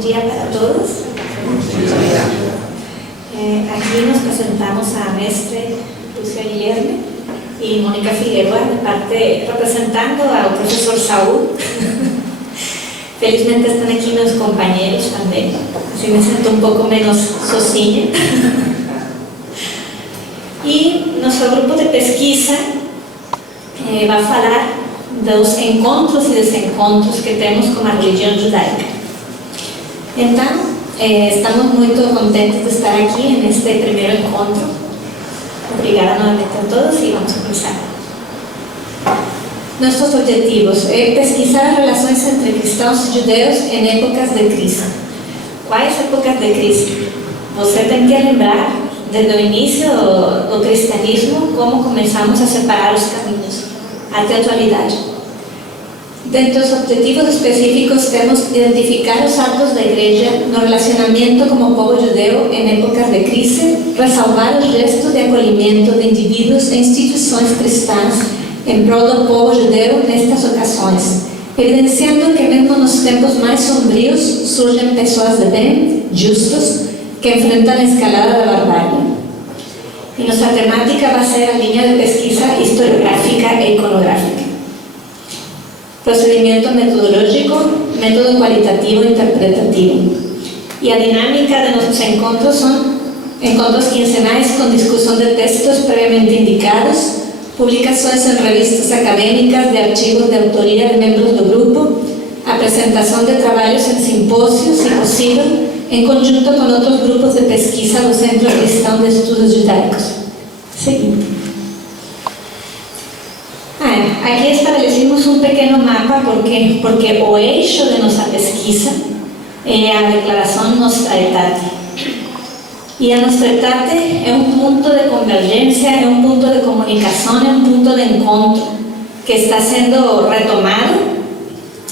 dia para todos. Aqui nos apresentamos a mestre Lúcia Guilherme e Mônica Figueroa, de parte representando ao professor Saúl. Felizmente estão aqui meus companheiros também, assim me sinto um pouco menos sozinha. E nosso grupo de pesquisa vai falar dos encontros e desencontros que temos com a religião judaica. Então, estamos muito contentes de estar aqui neste primeiro encontro. Obrigada novamente a todos e vamos começar. Nossos objetivos é pesquisar as relações entre cristãos e judeus em épocas de crise. Quais épocas de crise? Você tem que lembrar, desde o início do cristianismo, como começamos a separar os caminhos até a atualidade. Dentre os objetivos específicos temos identificar os atos da igreja no relacionamento como povo judeu em épocas de crise, ressalvar os gestos de acolhimento de indivíduos e instituições cristãs em prol do povo judeu nestas ocasiões, evidenciando que mesmo nos tempos mais sombrios surgem pessoas de bem, justos, que enfrentam a escalada da barbárie. E nossa temática vai ser a linha de pesquisa historiográfica e iconográfica. Procedimento metodológico, método qualitativo e interpretativo. E a dinâmica de nossos encontros são encontros quinzenais com discussão de textos previamente indicados, publicações em revistas acadêmicas de artigos de autoria de membros do grupo, apresentação de trabalhos em simpósios, se possível, em conjunto com outros grupos de pesquisa do Centro Cristão de Estudos Judaicos. Seguinte. Aqui estabelecemos um pequeno mapa porque o eixo de nossa pesquisa é a declaração Nostra Aetate. E a Nostra Aetate é um ponto de convergência, é um ponto de comunicação, é um ponto de encontro que está sendo retomado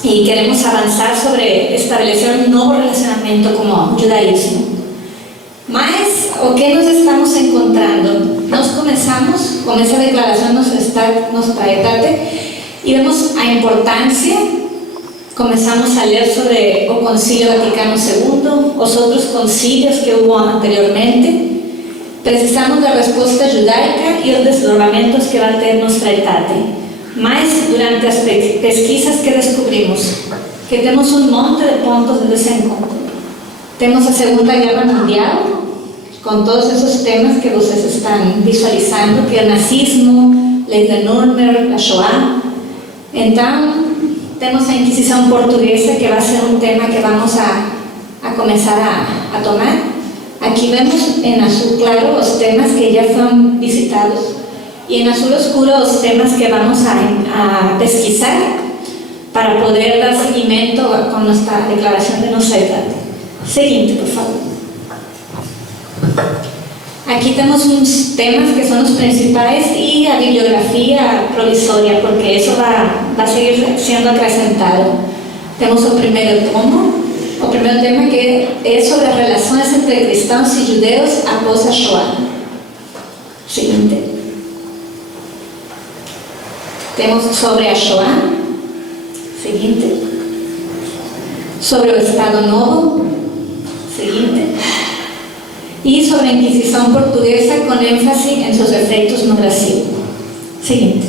e queremos avançar sobre estabelecer um novo relacionamento com o judaísmo. Mas o que nós estamos encontrando? Nós começamos com essa declaração Nostra Aetate e vemos a importância, começamos a ler sobre o Concílio Vaticano II, os outros concílios que houve anteriormente, precisamos da resposta judaica e os desdobramentos que vai ter Nostra Aetate. Mas durante as pesquisas que descobrimos que temos um monte de pontos de desencontro. Temos a Segunda Guerra Mundial, com todos esses temas que vocês estão visualizando, que é o nazismo, leis de Nuremberg, a Shoah. Então, temos a Inquisição Portuguesa, que vai ser um tema que vamos a começar a tomar. Aqui vemos em azul claro os temas que já foram visitados e em azul escuro os temas que vamos a pesquisar para poder dar seguimento com nossa declaração de Nostra Aetate. Seguinte, por favor. Aqui temos uns temas que são os principais e a bibliografia provisória, porque isso vai seguir sendo acrescentado. Temos o primeiro tomo, o primeiro tema que é sobre as relações entre cristãos e judeus após a Shoah. Seguinte. Temos sobre a Shoah. Seguinte. Sobre o Estado Novo. Seguinte. E sobre a Inquisição Portuguesa com ênfase em seus efeitos no Brasil. Seguinte.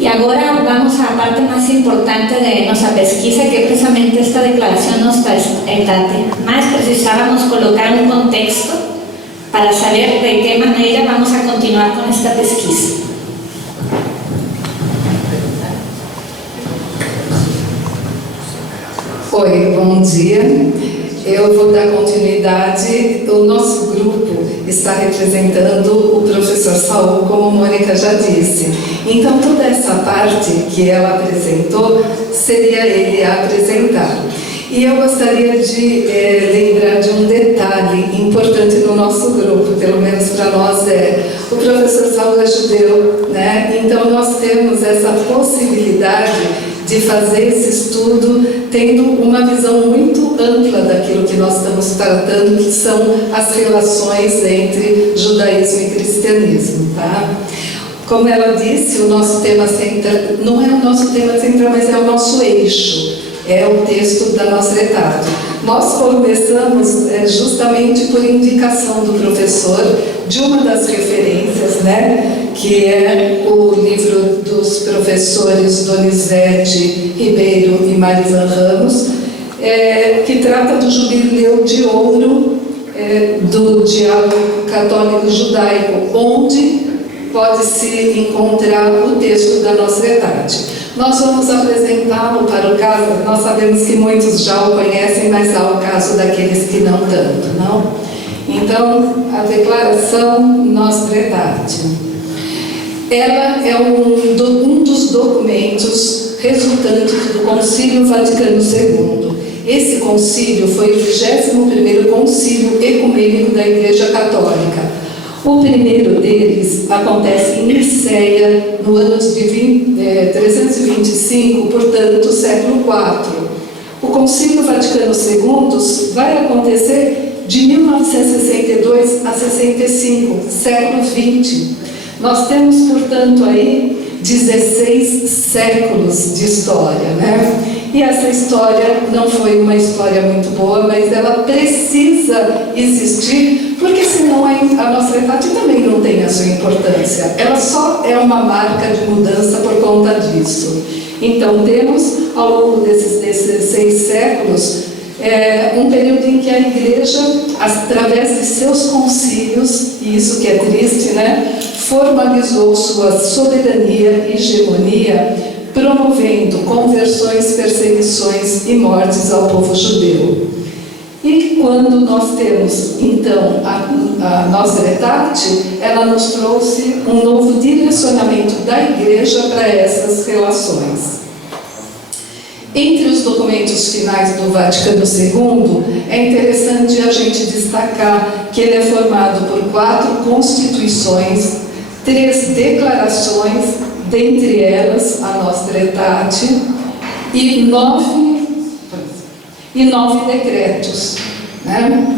E agora vamos à parte mais importante de nossa pesquisa, que é precisamente esta declaração Nostra Aetate. Mas precisávamos colocar um contexto para saber de que maneira vamos a continuar com esta pesquisa. Oi, bom dia. Eu vou dar continuidade. O nosso grupo está representando o professor Saúl, como a Mônica já disse. Então, toda essa parte que ela apresentou, seria ele a apresentar. E eu gostaria de lembrar de um detalhe importante no nosso grupo, pelo menos para nós o professor Saúl é judeu, né? Então, nós temos essa possibilidade de fazer esse estudo tendo uma visão muito ampla daquilo que nós estamos tratando, que são as relações entre judaísmo e cristianismo, tá? Como ela disse, o nosso tema central, não é o nosso tema central, mas é o nosso eixo. é o texto da Nostra Aetate. Nós começamos justamente por indicação do professor de uma das referências, né, que é o livro dos professores Donizete Ribeiro e Marivan Ramos, que trata do Jubileu de Ouro do Diálogo Católico-Judaico, onde pode-se encontrar o texto da Nostra Aetate. Nós vamos apresentá-lo para o caso, nós sabemos que muitos já o conhecem, mas há o caso daqueles que não tanto, não? Então, a declaração Nostra Aetate. Ela é um dos documentos resultantes do Concílio Vaticano II. Esse concílio foi o 21º Concílio Ecumênico da Igreja Católica. O primeiro deles acontece em Nicéia, no ano de 325, portanto, século IV. O Concílio Vaticano II vai acontecer de 1962 a 65, século XX. Nós temos, portanto, aí 16 séculos de história, né? E essa história não foi uma história muito boa, mas ela precisa existir, porque senão a Nostra Aetate também não tem a sua importância. Ela só é uma marca de mudança por conta disso. Então, temos, ao longo desses 16 séculos, um período em que a Igreja, através de seus concílios, e isso que é triste, né, formalizou sua soberania e hegemonia, promovendo conversões, perseguições e mortes ao povo judeu. E quando nós temos, então, a Nostra Aetate, ela nos trouxe um novo direcionamento da Igreja para essas relações. Entre os documentos finais do Vaticano II, é interessante a gente destacar que ele é formado por 4 constituições, 3 declarações, dentre elas a Nostra Aetate, e 9 decretos, né?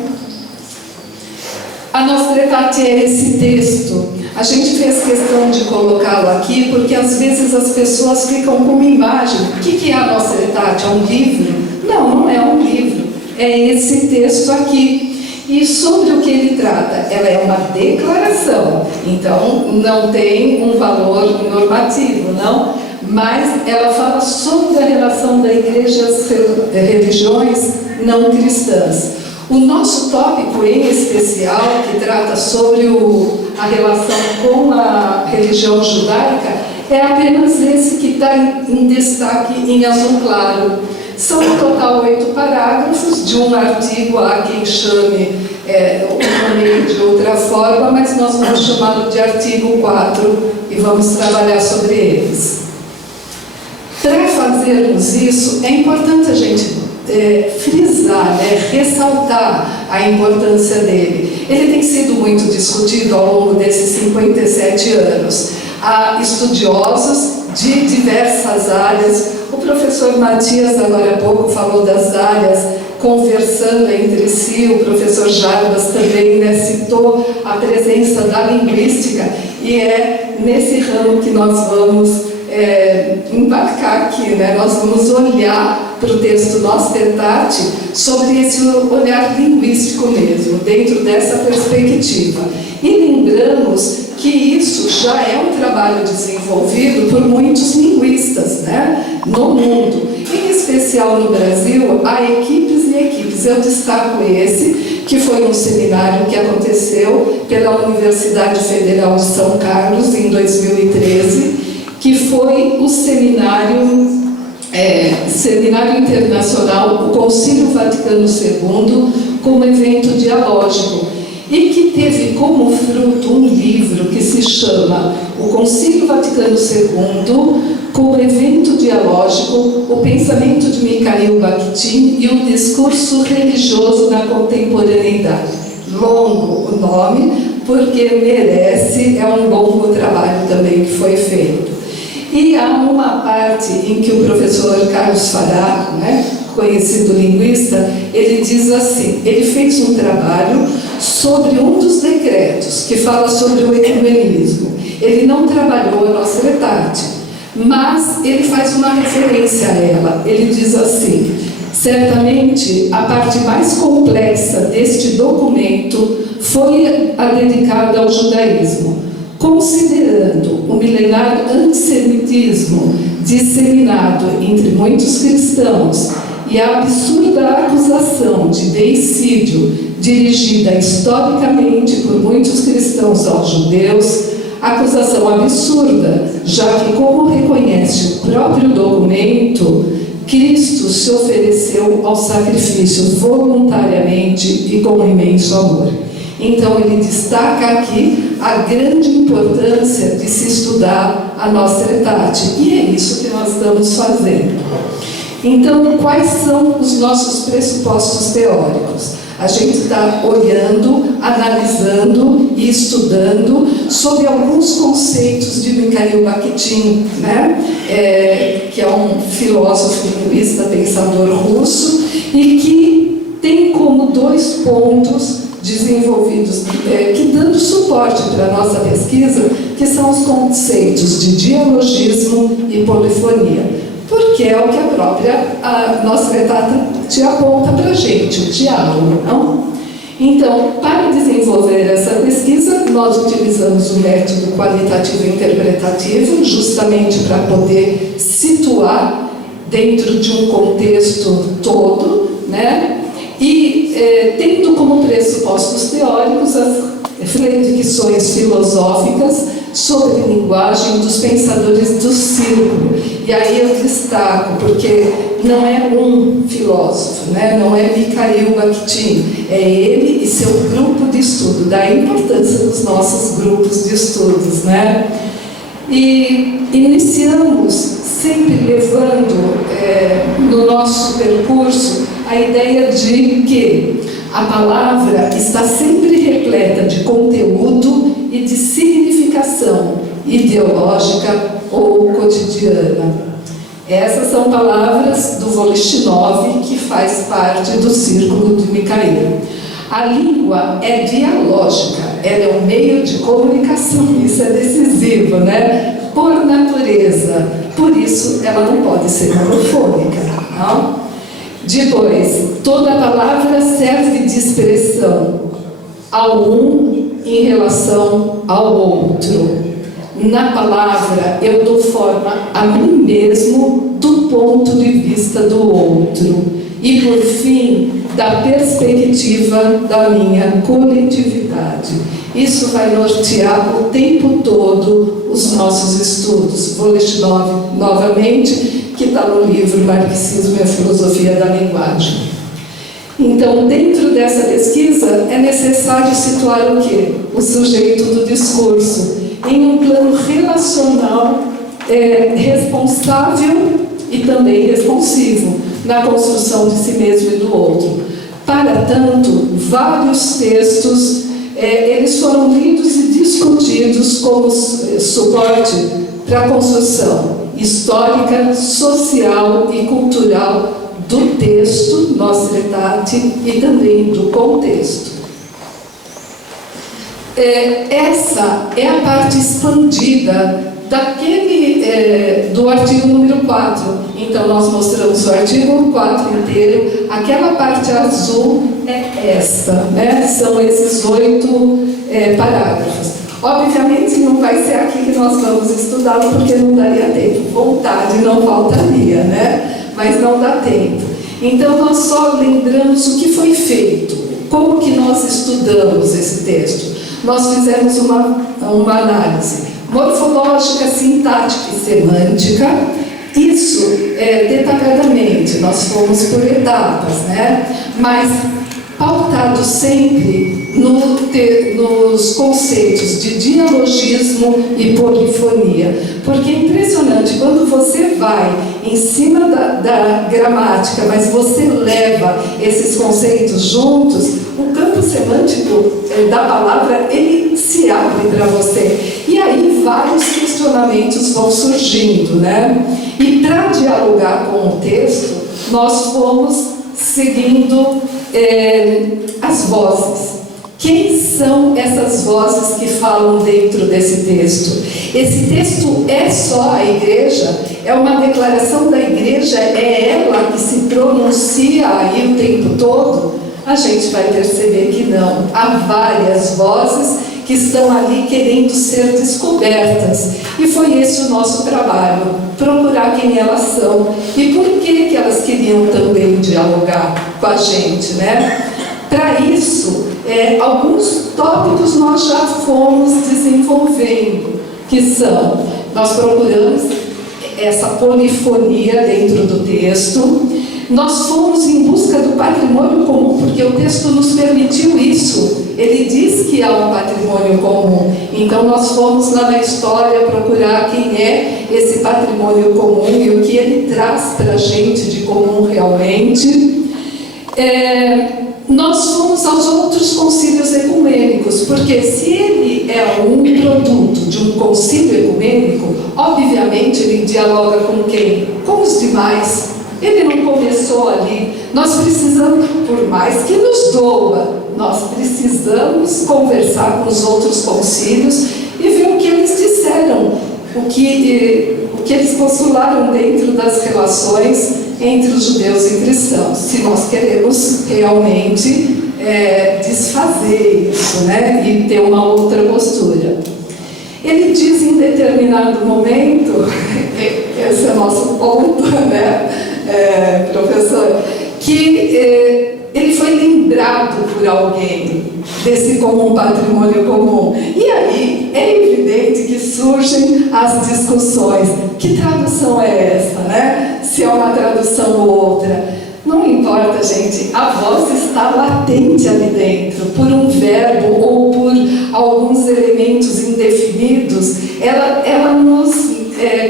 A Nostra Aetate é esse texto. A gente fez questão de colocá-lo aqui porque às vezes as pessoas ficam com uma imagem. O que é a Nostra Aetate? É um livro? Não, não é um livro. É esse texto aqui. E sobre o que ele trata? Ela é uma declaração, então não tem um valor normativo, não? Mas ela fala sobre a relação da Igreja às religiões não cristãs. O nosso tópico em especial, que trata sobre a relação com a religião judaica, é apenas esse que está em destaque em azul claro. São no total 8 parágrafos de um artigo, há quem chame o nome de outra forma, mas nós vamos chamá-lo de artigo 4 e vamos trabalhar sobre eles. Para fazermos isso, é importante a gente frisar, né, ressaltar a importância dele. Ele tem sido muito discutido ao longo desses 57 anos. Há estudiosos de diversas áreas. O professor Matias, agora há pouco, falou das áreas conversando entre si. O professor Jarbas também, né, citou a presença da linguística, e é nesse ramo que nós vamos embarcar aqui, né? Nós vamos olhar para o texto Nostra Aetate sobre esse olhar linguístico mesmo, dentro dessa perspectiva. E lembramos que isso já é um trabalho desenvolvido por muitos linguistas, né, no mundo. Em especial no Brasil, há equipes e equipes. Eu destaco esse, que foi um seminário que aconteceu pela Universidade Federal de São Carlos em 2013, que foi o seminário internacional, o Concílio Vaticano II, como evento dialógico, e que teve como fruto um livro que se chama O Concílio Vaticano II, como evento dialógico, o pensamento de Mikhail Bakhtin e o discurso religioso na contemporaneidade. Longo o nome, porque merece, é um longo trabalho também que foi feito. E há uma parte em que o professor Carlos Faraco, né, conhecido linguista, ele diz assim, ele fez um trabalho sobre um dos decretos que fala sobre o ecumenismo. Ele não trabalhou a Nostra Aetate, mas ele faz uma referência a ela. Ele diz assim: certamente a parte mais complexa deste documento foi a dedicada ao judaísmo, considerando o milenar antissemitismo disseminado entre muitos cristãos e a absurda acusação de deicídio dirigida historicamente por muitos cristãos aos judeus, acusação absurda, já que, como reconhece o próprio documento, Cristo se ofereceu aos sacrifícios voluntariamente e com imenso amor. Então ele destaca aqui a grande importância de se estudar a Nostra Aetate, e é isso que nós estamos fazendo. Então, quais são os nossos pressupostos teóricos? A gente está olhando, analisando e estudando sobre alguns conceitos de Mikhail Bakhtin, né? Que é um filósofo, linguista, pensador russo, e que tem como 2 pontos desenvolvidos, que dando suporte para a nossa pesquisa, que são os conceitos de dialogismo e polifonia. Porque é o que a própria Nostra Aetate aponta para a gente, o diálogo, não? Então, para desenvolver essa pesquisa, nós utilizamos o método qualitativo interpretativo, justamente para poder situar dentro de um contexto todo, né? E tendo como pressupostos teóricos as reflexões filosóficas sobre a linguagem dos pensadores do círculo. E aí eu destaco, porque não é um filósofo, né? Não é Mikhail Bakhtin, é ele e seu grupo de estudo, da importância dos nossos grupos de estudos, né? E iniciamos sempre levando no nosso percurso a ideia de que a palavra está sempre repleta de conteúdo e de significação ideológica ou cotidiana. Essas são palavras do Volichinov, que faz parte do círculo de Mikhail. A língua é dialógica, ela é um meio de comunicação, isso é decisivo, né? Por natureza, por isso ela não pode ser monofônica, não? Depois, toda palavra serve de expressão ao um em relação ao outro. Na palavra, eu dou forma a mim mesmo do ponto de vista do outro. E, por fim, da perspectiva da minha coletividade. Isso vai nortear o tempo todo os nossos estudos. Volichinov, novamente, que está no livro Marxismo e a Filosofia da Linguagem. Então, dentro dessa pesquisa, é necessário situar o quê? O sujeito do discurso, em um plano relacional, responsável e também responsivo, na construção de si mesmo e do outro. Para tanto, vários textos, eles foram lidos e discutidos como suporte para a construção histórica, social e cultural do texto, Nostra Aetate, e também do contexto. Essa é a parte expandida do artigo número 4. Então, nós mostramos o artigo 4 inteiro. Aquela parte azul é esta, né? São esses 8 parágrafos. Obviamente, não vai ser aqui que nós vamos estudá-lo, porque não daria tempo. Vontade não faltaria, né? Mas não dá tempo. Então, nós só lembramos o que foi feito, como que nós estudamos esse texto. Nós fizemos uma análise morfológica, sintática e semântica. Isso detalhadamente, nós fomos por etapas, né? Mas pautado sempre nos conceitos de dialogismo e polifonia. Porque é impressionante, quando você vai em cima da gramática, mas você leva esses conceitos juntos, o campo semântico da palavra, ele se abre para você. E aí vários questionamentos vão surgindo, né? E para dialogar com o texto, nós fomos seguindo as vozes. Quem são essas vozes que falam dentro desse texto? Esse texto é só a igreja? É uma declaração da igreja? É ela que se pronuncia aí o tempo todo? A gente vai perceber que não. Há várias vozes que estão ali querendo ser descobertas. E foi esse o nosso trabalho, procurar quem elas são e por que elas queriam também dialogar com a gente, né? Para isso, alguns tópicos nós já fomos desenvolvendo, que são, nós procuramos essa polifonia dentro do texto, nós fomos em busca do patrimônio comum, porque o texto nos permitiu isso. Ele diz que há um patrimônio comum. Então nós fomos lá na história procurar quem é esse patrimônio comum e o que ele traz para a gente de comum realmente. Nós fomos aos outros concílios ecumênicos, porque se ele é um produto de um concílio ecumênico, obviamente ele dialoga com quem? Com os demais. Ele não começou ali. Nós precisamos, por mais que nos doa, nós precisamos conversar com os outros concílios e ver o que eles disseram, o que eles postularam dentro das relações entre os judeus e cristãos, se nós queremos realmente desfazer isso, né, e ter uma outra postura. Ele diz em determinado momento, esse é o nosso ponto, né, professor, que ele foi lembrado por alguém desse comum patrimônio comum. E aí é evidente que surgem as discussões. Que tradução é essa, né? Se é uma tradução ou outra. Não importa, gente, a voz está latente ali dentro, por um verbo ou por alguns elementos indefinidos, ela nos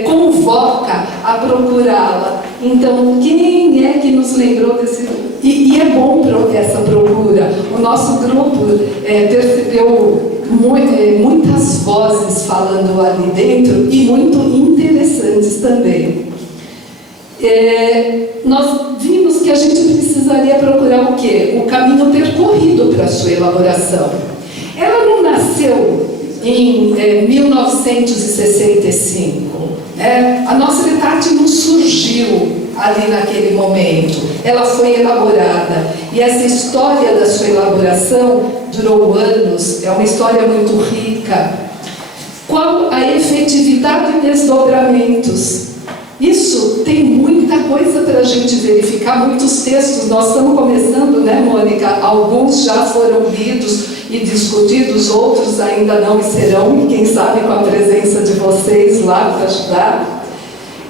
convoca a procurá-la. Então, quem é que nos lembrou desse... E é bom essa procura. O nosso grupo percebeu muitas vozes falando ali dentro e muito interessantes também. Nós vimos que a gente precisaria procurar o quê? O caminho percorrido para a sua elaboração. Ela não nasceu em 1965. A nossa Etate não surgiu ali naquele momento. Ela foi elaborada. E essa história da sua elaboração durou anos. É uma história muito rica. Qual a efetividade e desdobramentos? Isso tem muita coisa para a gente verificar, muitos textos. Nós estamos começando, né, Mônica? Alguns já foram lidos e discutidos, outros ainda não e serão, e quem sabe com a presença de vocês lá para ajudar.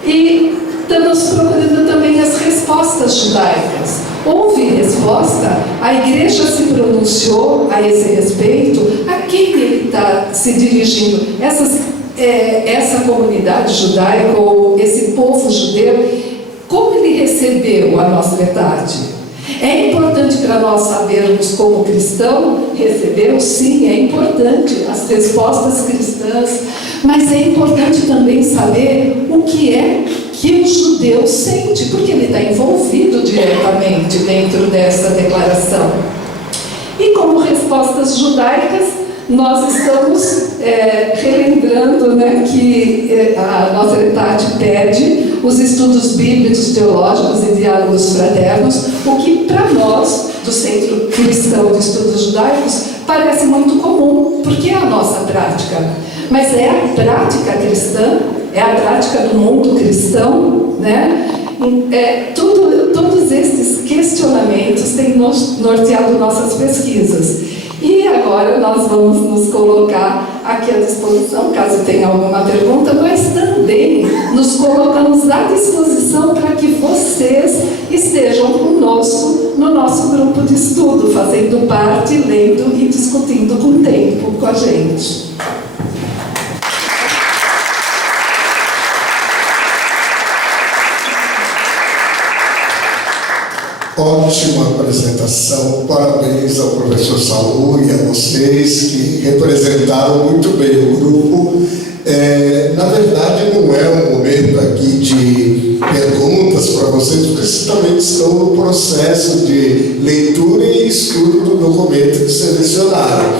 E estamos procurando também as respostas judaicas. Houve resposta? A igreja se pronunciou a esse respeito? A quem ele está se dirigindo? Essa comunidade judaica ou esse povo judeu, como ele recebeu a nossa verdade? É importante para nós sabermos como cristão recebeu? Sim, é importante as respostas cristãs, mas é importante também saber o que é que o judeu sente, porque ele está envolvido diretamente dentro dessa declaração. E como respostas judaicas, nós estamos relembrando, né, que a nossa Etate pede os estudos bíblicos, teológicos e diálogos fraternos, o que para nós, do Centro Cristão de Estudos Judaicos, parece muito comum, porque é a nossa prática. Mas é a prática cristã, é a prática do mundo cristão, né? Todos esses questionamentos têm norteado nossas pesquisas. E agora nós vamos nos colocar aqui à disposição, caso tenha alguma pergunta, mas também nos colocamos à disposição para que vocês estejam conosco no nosso grupo de estudo, fazendo parte, lendo e discutindo com tempo com a gente. Ótima apresentação, parabéns ao professor Saul e a vocês que representaram muito bem o grupo. Na verdade, não é um momento aqui de perguntas para vocês, porque vocês também estão no processo de leitura e estudo do documento que selecionaram.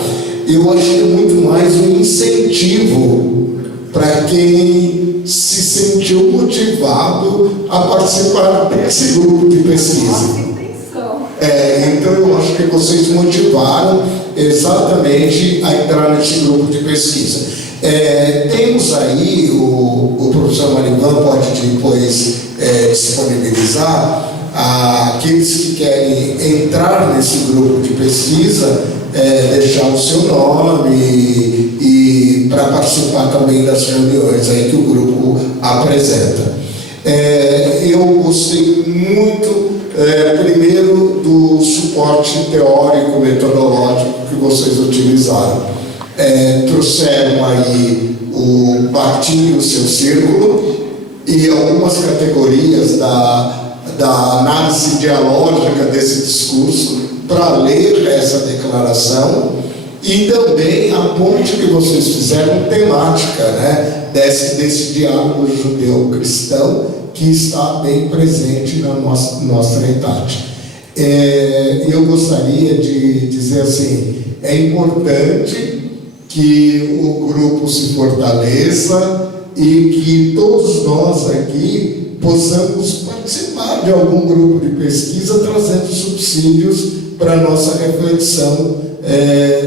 Eu acho que é muito mais um incentivo para quem se sentiu motivado a participar desse grupo de pesquisa. Então eu acho que vocês motivaram exatamente a entrar nesse grupo de pesquisa. Temos aí, o professor Marivan pode depois disponibilizar aqueles que querem entrar nesse grupo de pesquisa, deixar o seu nome e para participar também das reuniões aí que o grupo apresenta. Eu gostei muito, primeiro, do suporte teórico, metodológico que vocês utilizaram. Trouxeram aí o Bakhtin e o seu círculo e algumas categorias da análise dialógica desse discurso para ler essa declaração e também a ponte que vocês fizeram temática, né, desse diálogo judeu-cristão que está bem presente na nossa idade. Eu gostaria de dizer assim, é importante que o grupo se fortaleça e que todos nós aqui possamos participar de algum grupo de pesquisa trazendo subsídios para a nossa reflexão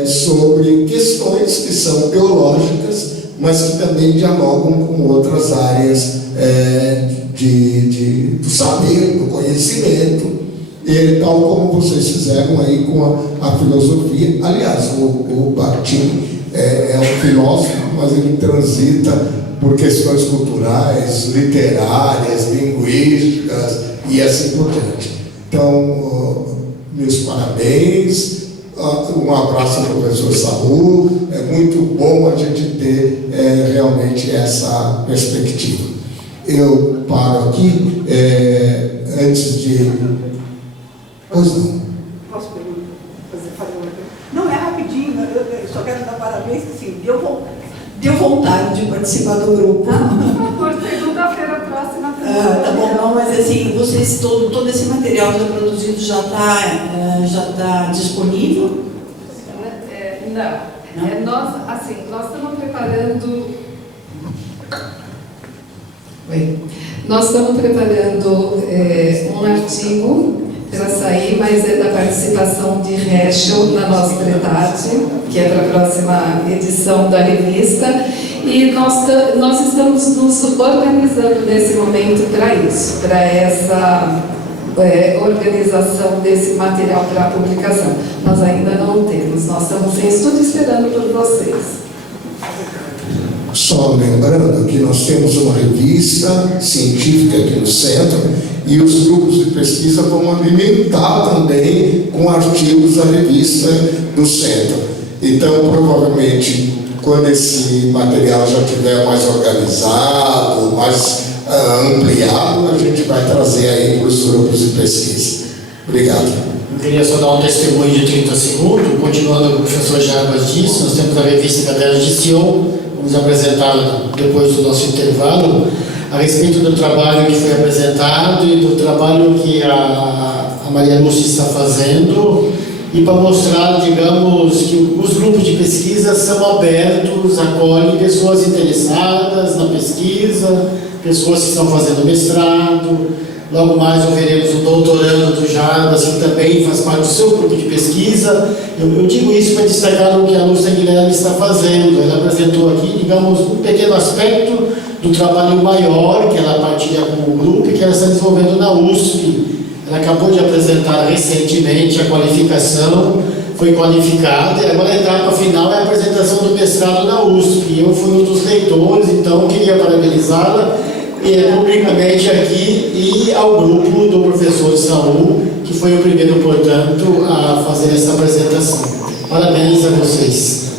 sobre questões que são teológicas, mas que também dialogam com outras áreas do saber, do conhecimento, tal como vocês fizeram aí com a filosofia. Aliás, o Bakhtin é um filósofo, mas ele transita por questões culturais, literárias, linguísticas e assim por diante. Então, meus parabéns, um abraço ao professor Saul, é muito bom a gente ter realmente essa perspectiva. Eu paro aqui, antes de... Pois não. Posso fazer uma pergunta? Não, é rapidinho, eu só quero dar parabéns, assim, deu vontade de participar do grupo. Por segunda-feira próxima. Tá bom, não, mas assim, vocês, todo esse material já produzido já está disponível? Não. Nós estamos preparando... Nós estamos preparando um artigo para sair, mas é da participação de Heschel na nossa Tretade, que é para a próxima edição da revista, e nós estamos nos organizando nesse momento para isso, para essa organização desse material para a publicação. Nós ainda não temos, nós estamos em estudo esperando por vocês. Só lembrando que nós temos uma revista científica aqui no centro e os grupos de pesquisa vão alimentar também com artigos da revista do centro. Então, provavelmente, quando esse material já estiver mais organizado, mais ampliado, a gente vai trazer aí para os grupos de pesquisa. Obrigado. Eu queria só dar um testemunho de 30 segundos, continuando o que o professor Jarbas disse. Nós temos a revista Cadernos de Sion, vamos apresentar depois do nosso intervalo, a respeito do trabalho que foi apresentado e do trabalho que a Maria Lúcia está fazendo, e para mostrar, digamos, que os grupos de pesquisa são abertos, acolhem pessoas interessadas na pesquisa, pessoas que estão fazendo mestrado. Logo mais veremos o doutorando do Jarbas, que também faz parte do seu grupo de pesquisa. Eu digo isso para destacar o que a Lúcia Guilherme está fazendo. Ela apresentou aqui, digamos, um pequeno aspecto do trabalho maior que ela partilha com o grupo e que ela está desenvolvendo na USP. Ela acabou de apresentar recentemente a qualificação, foi qualificada, e agora a etapa final é a apresentação do mestrado na USP. Eu fui um dos leitores, então queria parabenizá-la publicamente aqui e ao grupo do professor Saul, que foi o primeiro, portanto, a fazer essa apresentação. Parabéns a vocês.